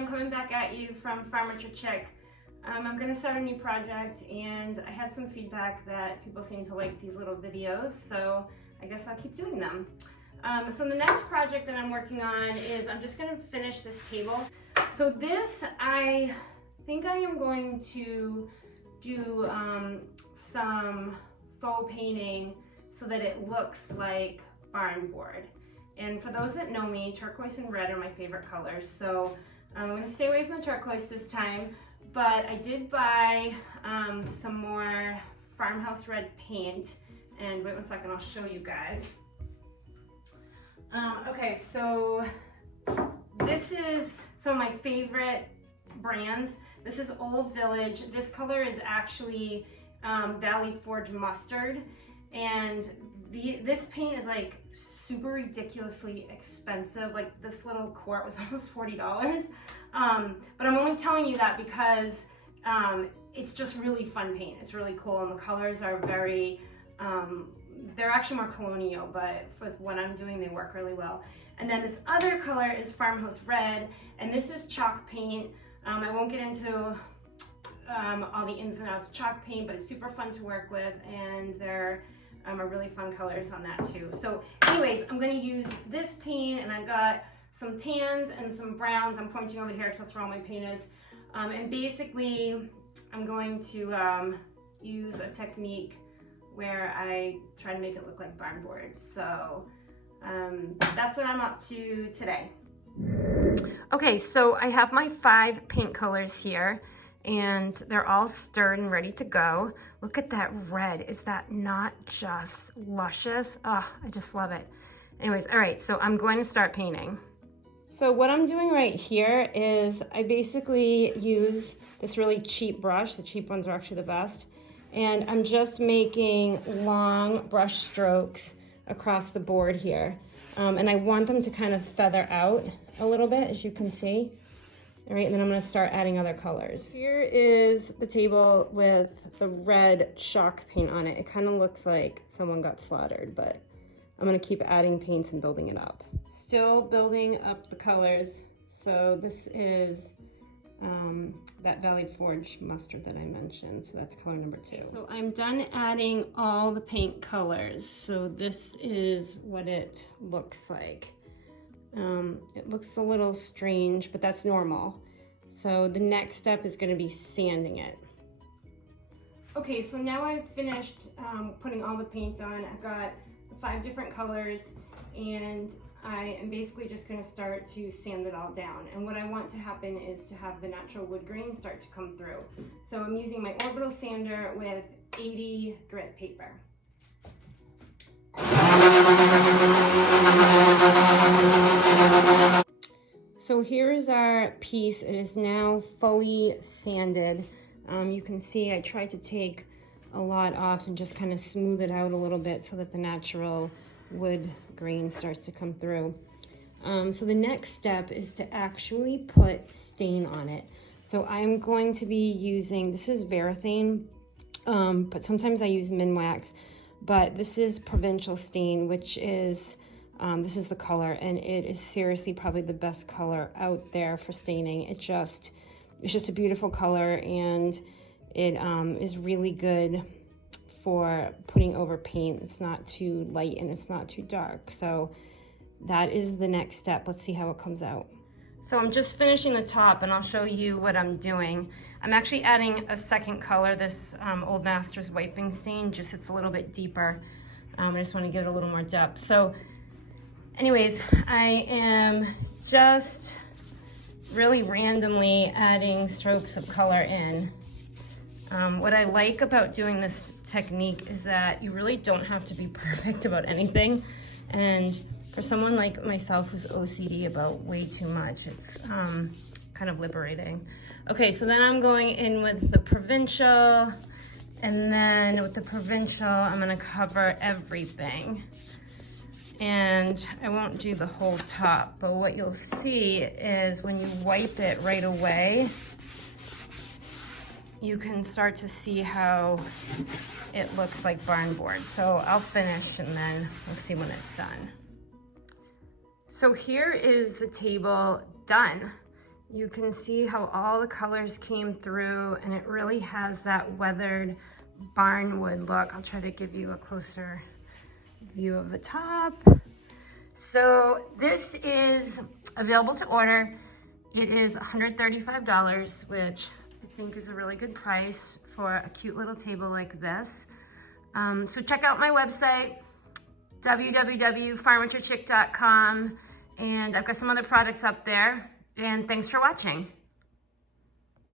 I'm coming back at you from Farmiture Chic. I'm going to start a new project, and I had some feedback that people seem to like these little videos, so I guess I'll keep doing them. So the next project that I'm working on is I'm just going to finish this table. So this, I think I am going to do some faux painting so that it looks like barn board. And for those that know me, turquoise and red are my favorite colors. So I'm going to stay away from the turquoise this time, but I did buy some more farmhouse red paint. And wait one second, I'll show you guys. Okay, so this is some of my favorite brands. This is Old Village. This color is actually Valley Forge Mustard. And this paint is like super ridiculously expensive. Like this little quart was almost $40. But I'm only telling you that because it's just really fun paint. It's really cool, and the colors are very, they're actually more colonial, but with what I'm doing, they work really well. And then this other color is Farmhouse Red, and this is chalk paint. I won't get into all the ins and outs of chalk paint, but it's super fun to work with, and there are really fun colors on that too. So anyways, I'm going to use this paint, and I've got some tans and some browns. I'm pointing over here because that's where all my paint is. And basically, I'm going to use a technique where I try to make it look like barn board. So that's what I'm up to today. Okay, so I have my 5 paint colors here, and they're all stirred and ready to go. Look at that red. Is that not just luscious? Oh, I just love it. Anyways, all right, so I'm going to start painting. So what I'm doing right here is I basically use this really cheap brush. The cheap ones are actually the best. And I'm just making long brush strokes across the board here. And I want them to kind of feather out a little bit, as you can see. All right, and then I'm gonna start adding other colors. Here is the table with the red chalk paint on it. It kind of looks like someone got slaughtered, but I'm gonna keep adding paints and building it up. Still building up the colors. So this is that Valley Forge mustard that I mentioned. So that's color number 2. So I'm done adding all the paint colors. So this is what it looks like. It looks a little strange, but that's normal. So the next step is going to be sanding it. Okay, so now I've finished putting all the paint on. I've got 5 different colors, and I am basically just going to start to sand it all down. And what I want to happen is to have the natural wood grain start to come through. So I'm using my orbital sander with 80 grit paper. So here's our piece. It is now fully sanded. You can see I tried to take a lot off and just kind of smooth it out a little bit so that the natural wood grain starts to come through. So the next step is to actually put stain on it. So I'm going to be using, this is Varathane, but sometimes I use Minwax, but this is Provincial Stain, which is, this is the color, and it is seriously probably the best color out there for staining. It's just a beautiful color, and it is really good for putting over paint. It's not too light and it's not too dark. So that is the next step. Let's see how it comes out. So I'm just finishing the top, and I'll show you what I'm doing. I'm actually adding a second color, this Old Masters wiping stain, just it's a little bit deeper. I just want to give it a little more depth. So anyways, I am just really randomly adding strokes of color in. What I like about doing this technique is that you really don't have to be perfect about anything. And for someone like myself who's OCD about way too much, it's kind of liberating. Okay, so then I'm going in with the Provincial, and then with the Provincial, I'm gonna cover everything. And I won't do the whole top, but what you'll see is when you wipe it right away, you can start to see how it looks like barn board. So I'll finish and then we'll see when it's done. So here is the table done. You can see how all the colors came through, and it really has that weathered barnwood look. I'll try to give you a closer view of the top. So this is available to order. It is $135, which I think is a really good price for a cute little table like this. So check out my website, www.farmiturechic.com, and I've got some other products up there. And thanks for watching.